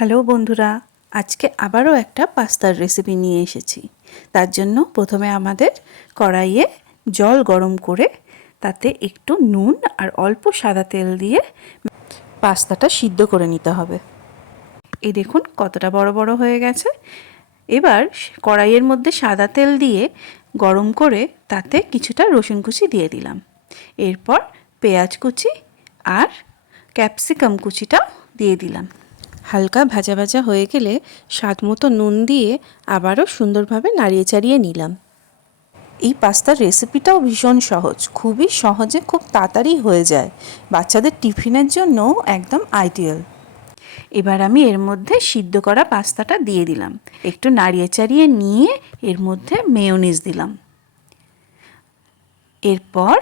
Hello বন্ধুরা, আজকে আবারও একটা পাস্তার রেসিপি নিয়ে এসেছি। তার জন্য প্রথমে আমাদের কড়াইয়ে জল গরম করে তাতে একটু নুন আর অল্প সাদা তেল দিয়ে পাস্তাটা সিদ্ধ করে নিতে হবে। এই দেখুন কতটা বড় বড় হয়ে গেছে। এবার কড়াইয়ের মধ্যে সাদা তেল দিয়ে গরম করে তাতে কিছুটা রসুন কুচি দিয়ে দিলাম। এরপর পেঁয়াজ কুচি আর ক্যাপসিকাম কুচিটা দিয়ে দিলাম। হালকা ভাজা ভাজা হয়ে গেলে স্বাদ মতো নুন দিয়ে আবারও সুন্দরভাবে নাড়িয়ে চাড়িয়ে নিলাম। এই পাস্তার রেসিপিটাও ভীষণ সহজ। খুবই সহজে খুব তাড়াতাড়ি হয়ে যায়। বাচ্চাদের টিফিনের জন্যও একদম আইডিয়াল। এবার আমি এর মধ্যে সিদ্ধ করা পাস্তাটা দিয়ে দিলাম। একটু নাড়িয়ে চাড়িয়ে নিয়ে এর মধ্যে মেয়োনিজ দিলাম। এরপর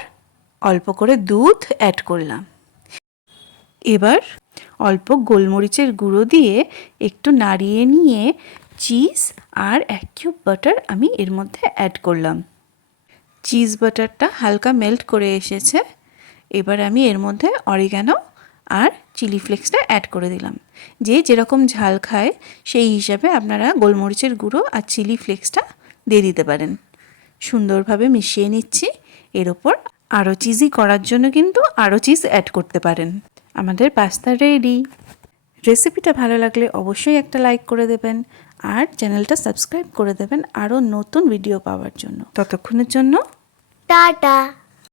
অল্প করে দুধ অ্যাড করলাম। এবার অল্প গোলমরিচের গুঁড়ো দিয়ে একটু নাড়িয়ে নিয়ে চিজ আর এক কিউব বাটার আমি এর মধ্যে অ্যাড করলাম। চিজ বাটারটা হালকা মেল্ট করে এসেছে। এবার আমি এর মধ্যে অরিগ্যানো আর চিলি ফ্লেক্সটা অ্যাড করে দিলাম। যে যেরকম ঝাল খায়, সেই হিসাবে আপনারা গোলমরিচের গুঁড়ো আর চিলি ফ্লেক্সটা দিয়ে দিতে পারেন। সুন্দরভাবে মিশিয়ে নিচ্ছি। এর ওপর আরও চিজি করার জন্য কিন্তু আরও চিজ অ্যাড করতে পারেন। আমাদের পাস্তা রেডি রেসিপিটা ভালো লাগলে অবশ্যই একটা লাইক করে দেবেন আর চ্যানেলটা সাবস্ক্রাইব করে দেবেন আরও নতুন ভিডিও পাওয়ার জন্য। ততক্ষণের জন্য টাটা।